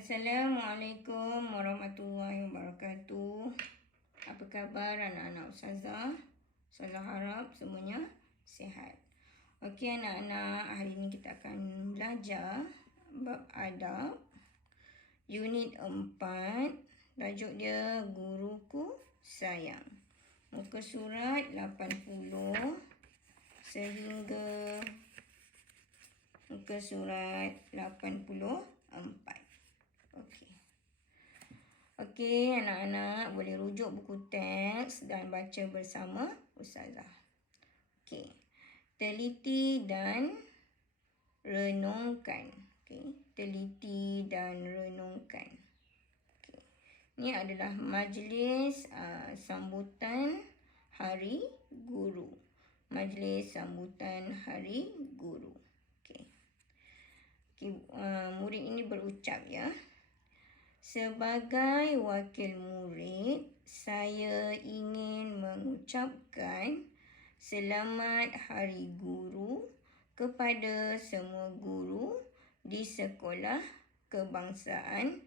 Assalamualaikum warahmatullahi wabarakatuh. Apa khabar anak-anak Ustazah? Ustazah harap semuanya sihat. Okey anak-anak, hari ini kita akan belajar bab adab unit 4. Tajuk dia Guruku Sayang. Muka surat 80 sehingga muka surat 84. Okey, anak-anak boleh rujuk buku teks dan baca bersama Ustazah. Okey. Teliti dan renungkan. Okey, teliti dan renungkan. Okey. Ini adalah majlis sambutan Hari Guru. Majlis sambutan Hari Guru. Okey. Murid ini berucap ya. Sebagai wakil murid, saya ingin mengucapkan selamat Hari Guru kepada semua guru di Sekolah Kebangsaan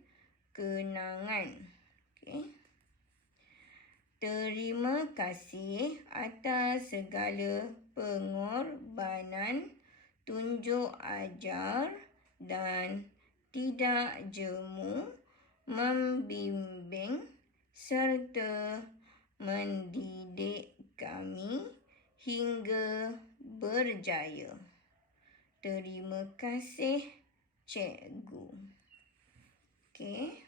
Kenangan. Okey. Terima kasih atas segala pengorbanan, tunjuk ajar dan tidak jemu membimbing serta mendidik kami hingga berjaya. Terima kasih, Cikgu. Okey.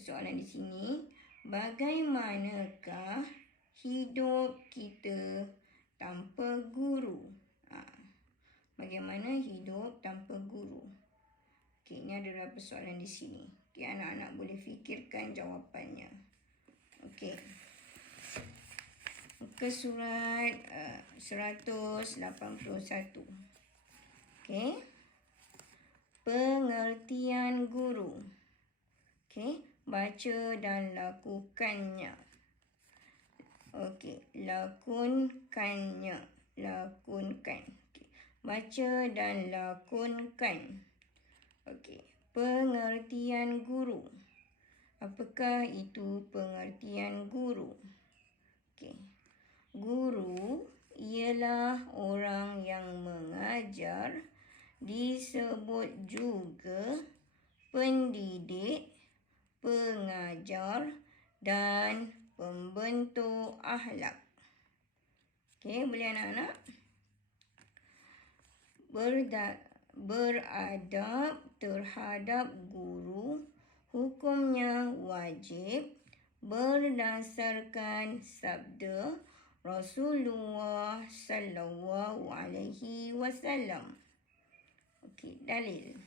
Soalan di sini, bagaimanakah hidup kita tanpa guru? Bagaimana hidup tanpa guru? Okey, ini adalah persoalan di sini. Okey, anak-anak boleh fikirkan jawapannya. Okey. Muka surat 181. Okey. Pengertian guru. Okey, baca dan lakukannya. Okey, lakunkannya. Lakunkan. Okey. Baca dan lakunkan. Okey, pengertian guru. Apakah itu pengertian guru? Okey. Guru ialah orang yang mengajar, disebut juga pendidik, pengajar dan pembentuk akhlak. Okey, boleh anak-anak? Beradab terhadap guru hukumnya wajib berdasarkan sabda Rasulullah sallallahu alaihi wasallam. Okey, dalil.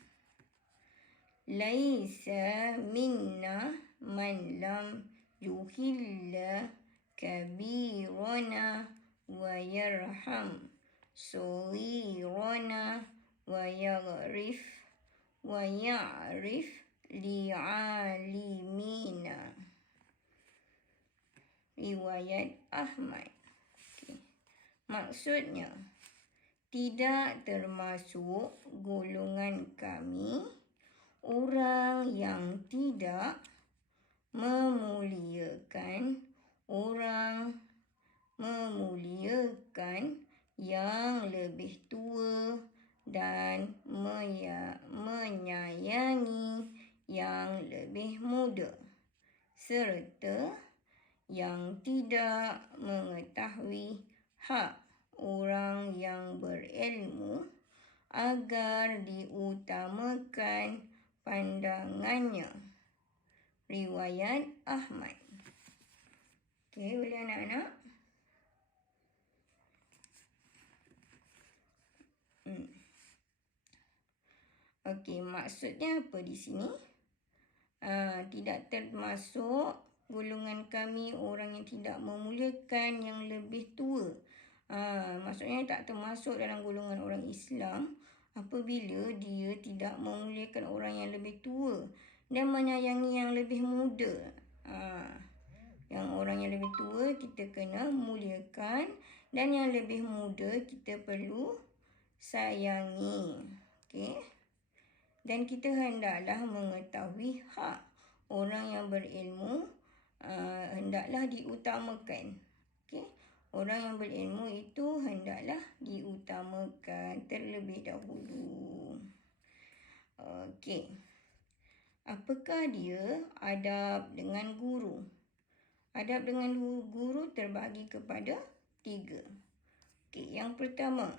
Laisa minna man lam yuhilla kabirana wa yarham صغيرنا ويعرف لعالمينا. Riwayat Ahmad. Okay. Maksudnya, tidak termasuk golongan kami orang yang tidak memuliakan yang lebih tua dan menyayangi yang lebih muda, serta yang tidak mengetahui hak orang yang berilmu agar diutamakan pandangannya. Riwayat Ahmad. Okey, boleh anak-anak? Okey, maksudnya apa di sini? Tidak termasuk golongan kami orang yang tidak memuliakan yang lebih tua. Maksudnya tak termasuk dalam golongan orang Islam apabila dia tidak memuliakan orang yang lebih tua dan menyayangi yang lebih muda. Yang orang yang lebih tua kita kena muliakan dan yang lebih muda kita perlu sayangi. Okey. Dan kita hendaklah mengetahui hak orang yang berilmu, hendaklah diutamakan. Okey, orang yang berilmu itu hendaklah diutamakan terlebih dahulu. Okey, apakah dia adab dengan guru? Adab dengan guru terbahagi kepada 3. Okey, yang pertama,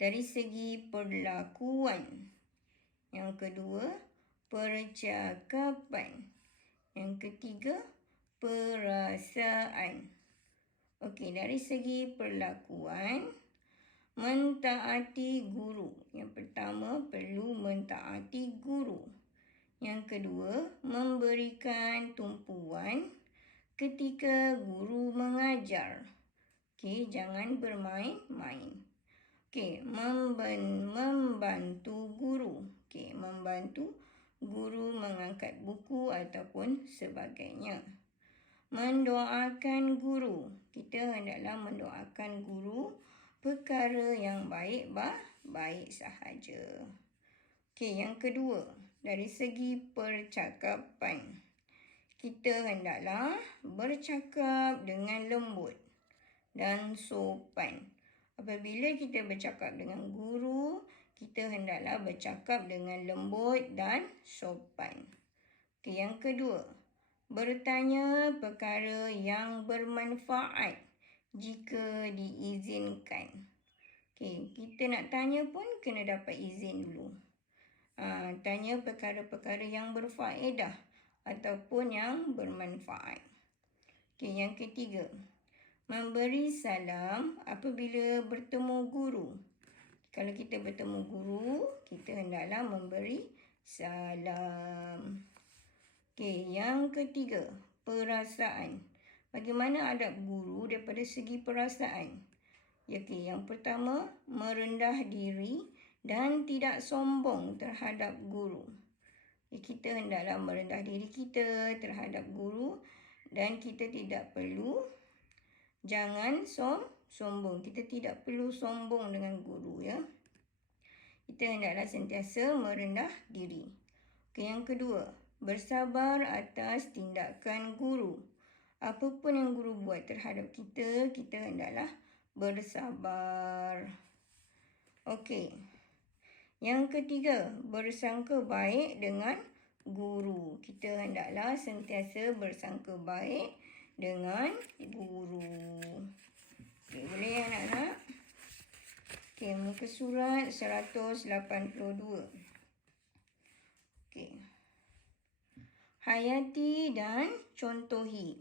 dari segi perlakuan. Yang kedua, percakapan. Yang ketiga, perasaan. Okey, dari segi perlakuan, mentaati guru. Yang pertama, perlu mentaati guru. Yang kedua, memberikan tumpuan ketika guru mengajar. Okey, jangan bermain-main. Okey, membantu guru. Okey, membantu guru mengangkat buku ataupun sebagainya. Mendoakan guru. Kita hendaklah mendoakan guru perkara yang baik sahaja. Okey, yang kedua, dari segi percakapan. Kita hendaklah bercakap dengan lembut dan sopan. Apabila kita bercakap dengan guru, kita hendaklah bercakap dengan lembut dan sopan. Okey, yang kedua, bertanya perkara yang bermanfaat jika diizinkan. Okey, kita nak tanya pun kena dapat izin dulu. Tanya perkara-perkara yang berfaedah ataupun yang bermanfaat. Okey, yang ketiga, memberi salam apabila bertemu guru. Kalau kita bertemu guru, kita hendaklah memberi salam. Okey, yang ketiga, perasaan. Bagaimana adab guru daripada segi perasaan? Okey, yang pertama, merendah diri dan tidak sombong terhadap guru. Kita hendaklah merendah diri kita terhadap guru dan kita tidak perlu jangan sombong. Kita tidak perlu sombong dengan guru, ya. Kita hendaklah sentiasa merendah diri. Okey, yang kedua, bersabar atas tindakan guru. Apapun yang guru buat terhadap kita, kita hendaklah bersabar. Okey. Yang ketiga, bersangka baik dengan guru. Kita hendaklah sentiasa bersangka baik dengan guru. Okey, boleh ya anak-anak? Okey, muka surat 182. Okey. Hayati dan contohi.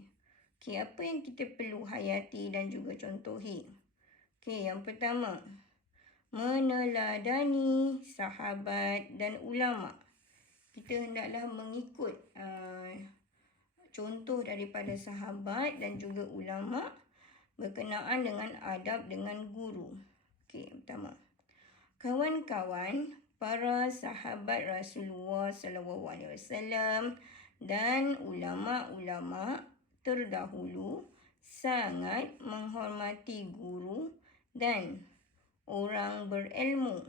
Okey, apa yang kita perlu hayati dan juga contohi? Okey, yang pertama, meneladani sahabat dan ulama. Kita hendaklah mengikut contoh daripada sahabat dan juga ulama berkenaan dengan adab dengan guru. Okey, pertama, kawan-kawan para sahabat Rasulullah SAW dan ulama-ulama terdahulu sangat menghormati guru dan orang berilmu.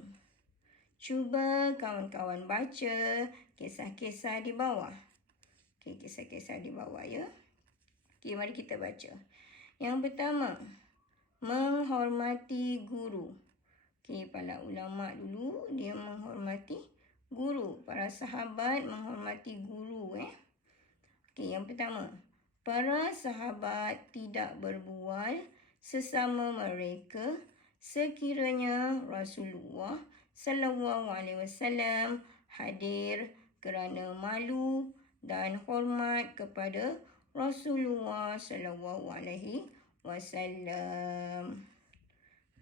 Cuba kawan-kawan baca kisah-kisah di bawah. Okey, kisah-kisah di bawah, ya. Okey, mari kita baca. Yang pertama, menghormati guru. Okey, para ulama dulu dia menghormati guru. Para sahabat menghormati guru, Okey, yang pertama, para sahabat tidak berbual sesama mereka sekiranya Rasulullah SAW hadir kerana malu dan hormat kepada Rasulullah SAW.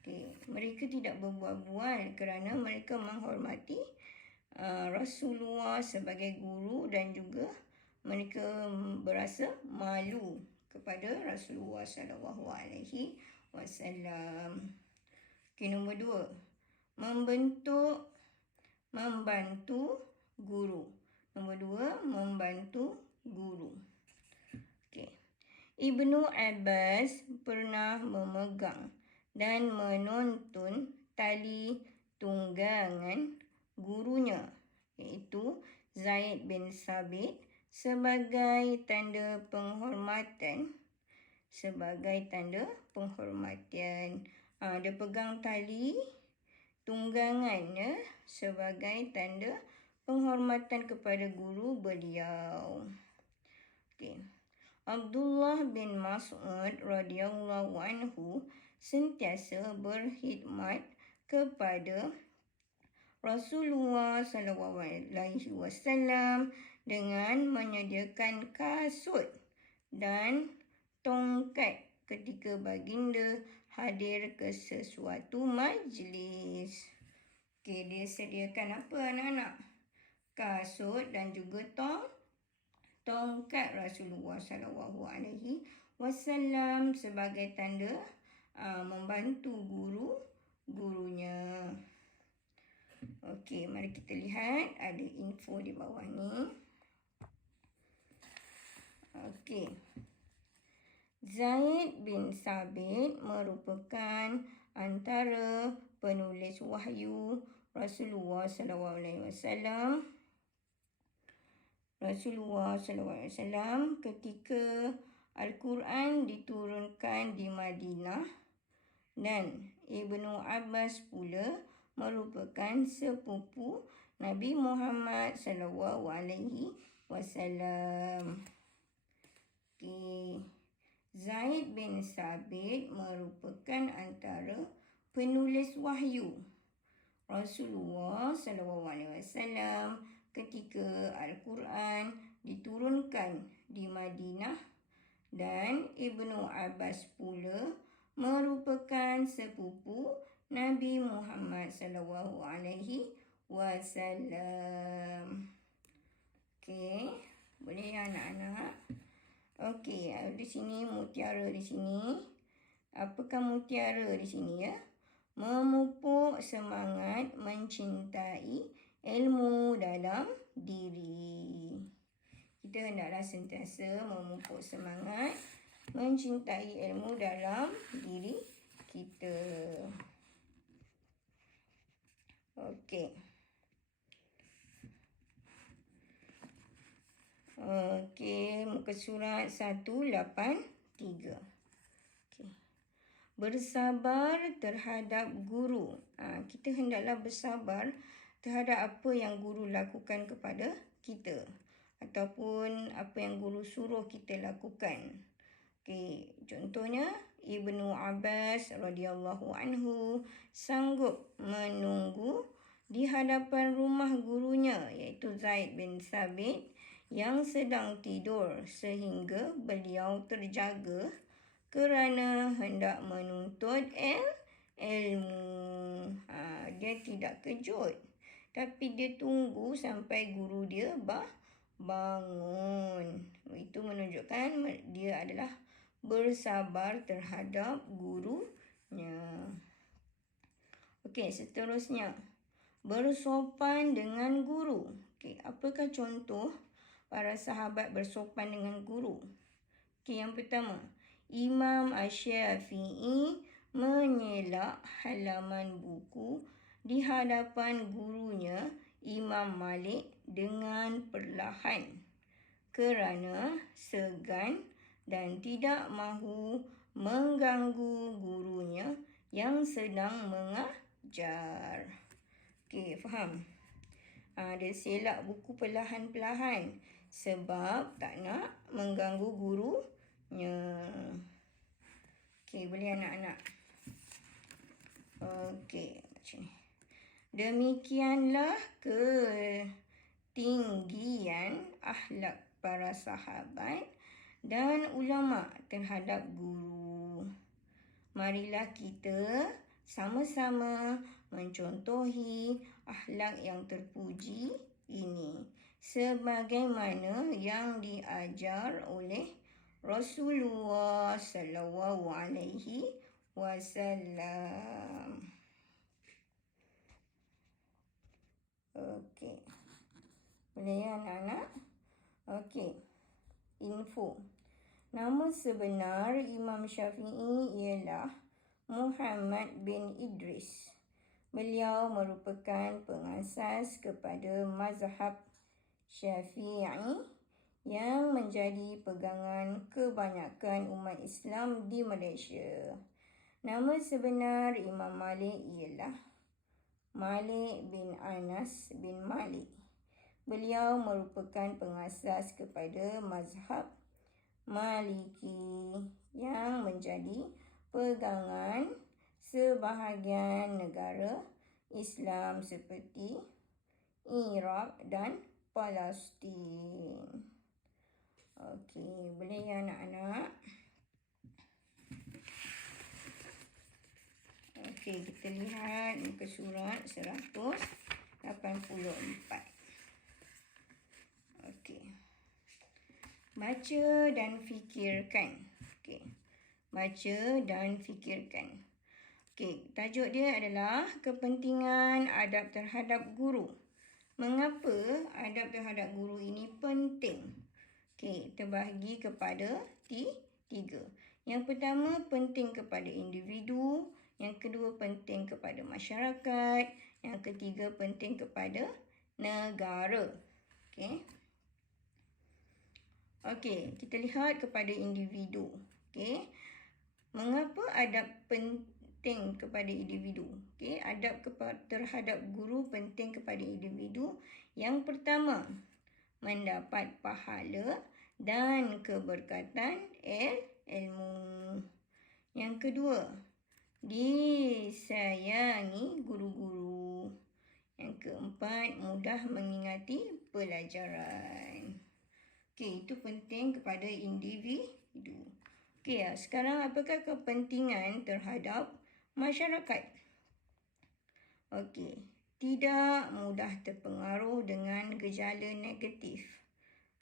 Okey, mereka tidak berbual-bual kerana mereka menghormati Rasulullah sebagai guru dan juga mereka berasa malu kepada Rasulullah SAW. Okey, nombor 2, membantu guru. Nombor 2, membantu guru. Okey. Ibnu Abbas pernah memegang dan menuntun tali tunggangan gurunya, iaitu Zaid bin Sabit, sebagai tanda penghormatan. Dia pegang tali tunggangannya sebagai tanda penghormatan kepada guru beliau. Abdullah bin Mas'ud radhiyallahu anhu sentiasa berkhidmat kepada Rasulullah SAW dengan menyediakan kasut dan tongkat ketika baginda hadir ke sesuatu majlis. Dia sediakan apa anak-anak? Kasut dan juga tongkat Rasulullah SAW sebagai tanda membantu gurunya. Okey, mari kita lihat ada info di bawah ni. Okey. Zaid bin Sabit merupakan antara penulis wahyu Rasulullah SAW. Ketika Al-Quran diturunkan di Madinah, dan Ibnu Abbas pula merupakan sepupu Nabi Muhammad SAW. Zaid bin Sabit merupakan antara penulis wahyu Rasulullah SAW ketika Al-Quran diturunkan di Madinah, dan Ibnu Abbas pula merupakan sepupu Nabi Muhammad SAW. Boleh ya anak-anak? Di sini mutiara di sini. Apakah mutiara di sini ya? Memupuk semangat mencintai ilmu dalam diri. Kita hendaklah sentiasa memupuk semangat mencintai ilmu dalam diri kita. Muka surat 183. Bersabar terhadap guru. Kita hendaklah bersabar terhadap apa yang guru lakukan kepada kita, ataupun apa yang guru suruh kita lakukan. Contohnya Ibnu Abbas radhiyallahu anhu sanggup menunggu di hadapan rumah gurunya, iaitu Zaid bin Sabit, yang sedang tidur sehingga beliau terjaga kerana hendak menuntut ilmu. Dia tidak kejut, tapi dia tunggu sampai guru dia bangun. Itu menunjukkan dia adalah bersabar terhadap gurunya. Seterusnya, bersopan dengan guru. Apakah contoh para sahabat bersopan dengan guru? Yang pertama, Imam Asy-Syafi'i menyelak halaman buku di hadapan gurunya Imam Malik dengan perlahan kerana segan dan tidak mahu mengganggu gurunya yang sedang mengajar. Faham? Dia selak buku perlahan-perlahan sebab tak nak mengganggu gurunya. Boleh anak-anak? Macam ni. Demikianlah ketinggian akhlak para sahabat dan ulama terhadap guru. Marilah kita sama-sama mencontohi akhlak yang terpuji ini, sebagaimana yang diajar oleh Rasulullah SAW. Boleh ya anak-anak? Info. Nama sebenar Imam Syafi'i ialah Muhammad bin Idris. Beliau merupakan pengasas kepada mazhab Syafi'i yang menjadi pegangan kebanyakan umat Islam di Malaysia. Nama sebenar Imam Malik ialah Malik bin Anas bin Malik. Beliau merupakan pengasas kepada mazhab Maliki yang menjadi pegangan sebahagian negara Islam seperti Iraq dan Palestin. Okey, boleh ya anak-anak? Okey, kita lihat muka surat 184. Okey. Baca dan fikirkan. Okey. Baca dan fikirkan. Okey, tajuk dia adalah kepentingan adab terhadap guru. Mengapa adab terhadap guru ini penting? Okey, terbahagi kepada tiga. Yang pertama, penting kepada individu. Yang kedua, penting kepada masyarakat. Yang ketiga, penting kepada negara. Okey. Okey, kita lihat kepada individu. Okey. Mengapa adab penting kepada individu? Okey, adab terhadap guru penting kepada individu. Yang pertama, mendapat pahala dan keberkatan ilmu. Yang kedua, disayangi guru-guru. Yang keempat, mudah mengingati pelajaran. Okey, itu penting kepada individu. Okey, sekarang apakah kepentingan terhadap masyarakat? Okey, tidak mudah terpengaruh dengan gejala negatif.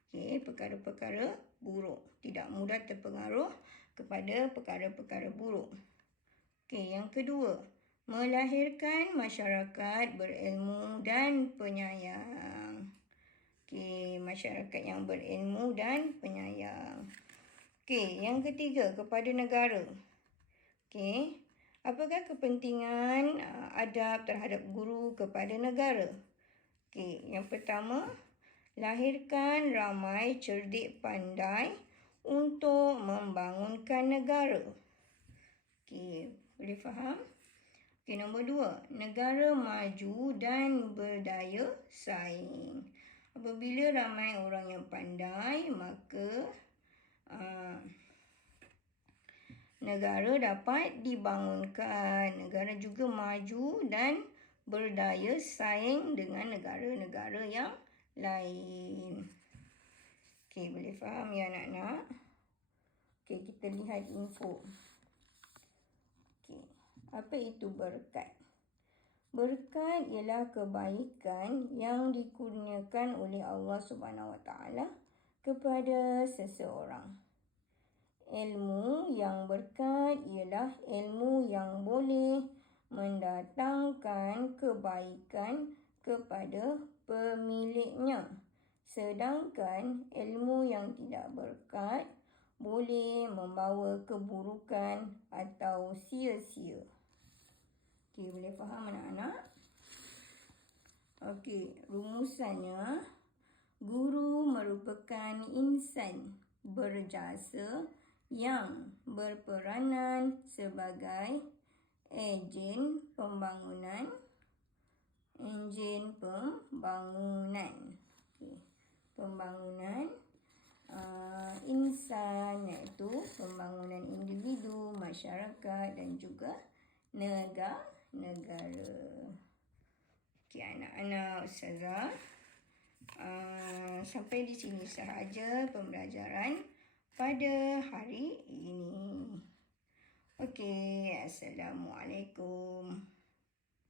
Okey, perkara-perkara buruk. Tidak mudah terpengaruh kepada perkara-perkara buruk. Okey, yang kedua, melahirkan masyarakat berilmu dan penyayang. Okey, masyarakat yang berilmu dan penyayang. Okey, yang ketiga, kepada negara. Okey, apakah kepentingan adab terhadap guru kepada negara? Okey, yang pertama, lahirkan ramai cerdik pandai untuk membangunkan negara. Okey, boleh faham? Okey, nombor 2, negara maju dan berdaya saing. Apabila ramai orang yang pandai, maka negara dapat dibangunkan. Negara juga maju dan berdaya saing dengan negara-negara yang lain. Okey, boleh faham ya anak-anak? Okey, kita lihat info. Okey, apa itu berkat? Berkat ialah kebaikan yang dikurniakan oleh Allah Subhanahu Wa Taala kepada seseorang. Ilmu yang berkat ialah ilmu yang boleh mendatangkan kebaikan kepada pemiliknya. Sedangkan ilmu yang tidak berkat boleh membawa keburukan atau sia-sia. Okey, boleh faham anak-anak? Okey, rumusannya, guru merupakan insan berjasa yang berperanan sebagai ejen pembangunan. Okey, pembangunan insan, iaitu pembangunan individu, masyarakat dan juga negara. Okey anak-anak, Ustazah, sampai di sini sahaja pembelajaran pada hari ini. Okey, Assalamualaikum.